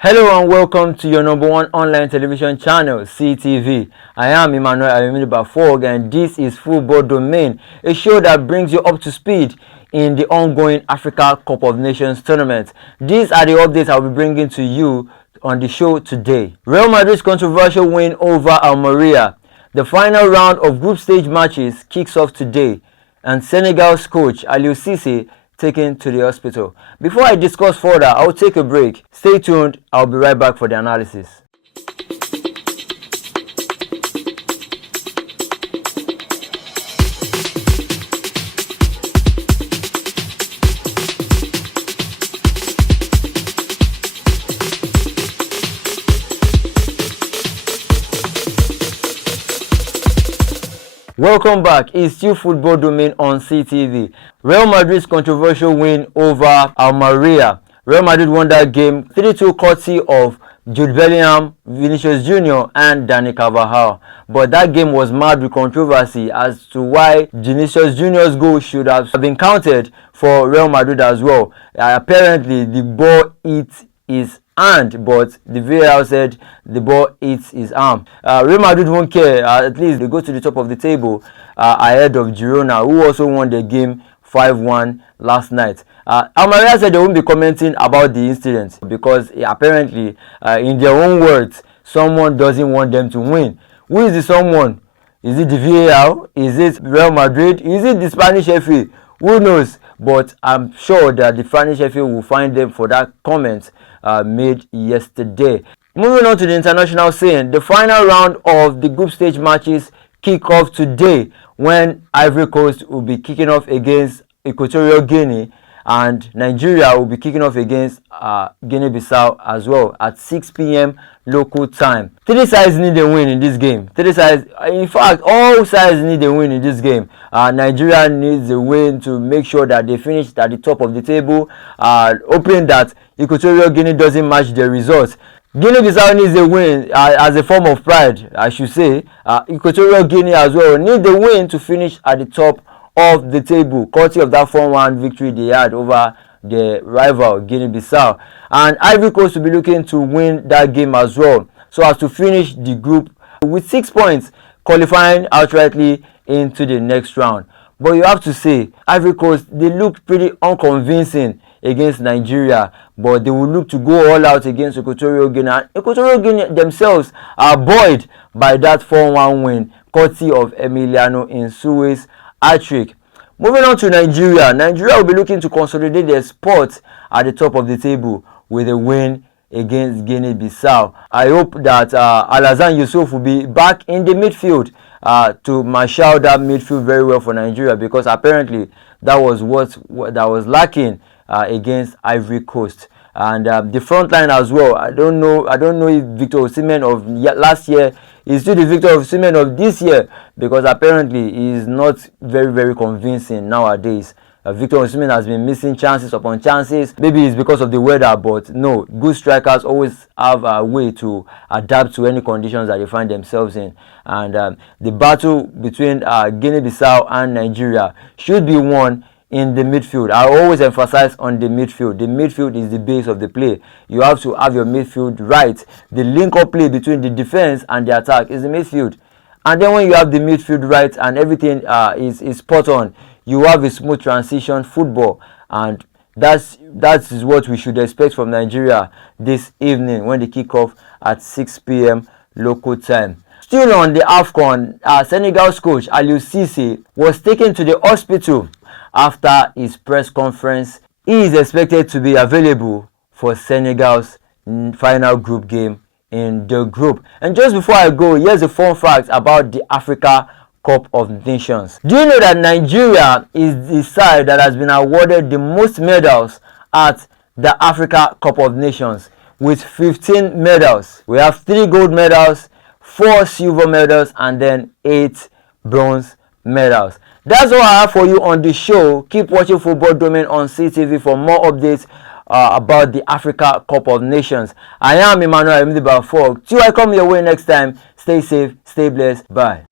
Hello and welcome to your number one online television channel, CTV. I am Emmanuel Ayomide-Baafog and this is Football Domain, a show that brings you up to speed in the ongoing Africa Cup of Nations tournament. These are the updates I'll be bringing to you on the show today. Real Madrid's controversial win over Almeria. The final round of group stage matches kicks off today and Senegal's coach Aliou Cisse taken to the hospital. Before I discuss further, I'll take a break. Stay tuned, I'll be right back for the analysis. Welcome back. It's still Football Domain on CTV. Real Madrid's controversial win over Almeria. Real Madrid won that game 3-2 courtesy of Jude Bellingham, Vinicius Jr. and Dani Carvajal. But that game was marred with controversy as to why Vinicius Jr.'s goal should have been counted for Real Madrid as well. Apparently, the ball hit his hand, but the VAR said the ball hits his arm. Real Madrid won't care. At least they go to the top of the table ahead of Girona, who also won the game 5-1 last night. Almeria said they won't be commenting about the incident because apparently, in their own words, someone doesn't want them to win. Who is the someone? Is it the VAR? Is it Real Madrid? Is it the Spanish FA? Who knows? But I'm sure that the Spanish FA will find them for that comment made yesterday. Moving on to the international scene, the final round of the group stage matches kick off today when Ivory Coast will be kicking off against Equatorial Guinea and Nigeria will be kicking off against Guinea-Bissau as well at 6 p.m. local time. Three sides need a win in this game. Three sides, in fact, all sides need a win in this game. Nigeria needs a win to make sure that they finish at the top of the table, hoping that Equatorial Guinea doesn't match their results. Guinea-Bissau needs a win as a form of pride, I should say. Equatorial Guinea as well need the win to finish at the top of the table, courtesy of that 4-1 victory they had over the rival Guinea-Bissau. And Ivory Coast will be looking to win that game as well, so as to finish the group with 6 points, qualifying outrightly into the next round. But you have to say, Ivory Coast, they looked pretty unconvincing against Nigeria, but they will look to go all out against Equatorial Guinea. And Equatorial Guinea themselves are buoyed by that 4-1 win, courtesy of Emiliano Insue's hat-trick. Moving on to Nigeria. Nigeria will be looking to consolidate their spot at the top of the table with a win against Guinea-Bissau. I hope that Alhassan Yusuf will be back in the midfield to marshal that midfield very well for Nigeria, because apparently that was what was lacking against Ivory Coast. And the front line as well. I don't know if Victor Osimhen of last year is still the Victor Osimhen of this year, because apparently he is not very convincing nowadays. Victor Osimhen has been missing chances upon chances. Maybe it's because of the weather, but no, good strikers always have a way to adapt to any conditions that they find themselves in. And the battle between Guinea-Bissau and Nigeria should be won in the midfield. I always emphasize on the midfield. The midfield is the base of the play. You have to have your midfield right. The link-up play between the defense and the attack is the midfield. And then when you have the midfield right and everything is spot on, you have a smooth transition football. And that is what we should expect from Nigeria this evening when they kick off at 6 p.m. local time. Still on the AFCON, Senegal's coach Aliou Cisse was taken to the hospital after his press conference. He is expected to be available for Senegal's final group game in the group. And just before I go, here's a fun fact about the Africa Cup of Nations. Do you know that Nigeria is the side that has been awarded the most medals at the Africa Cup of Nations with 15 medals? We have 3 gold medals, 4 silver medals, and then 8 bronze medals. That's all I have for you on the show. Keep watching Football Domain on CTV for more updates about the Africa Cup of Nations. I am Emmanuel Ayomide-Baafog. Till I come your way next time, stay safe, stay blessed. Bye.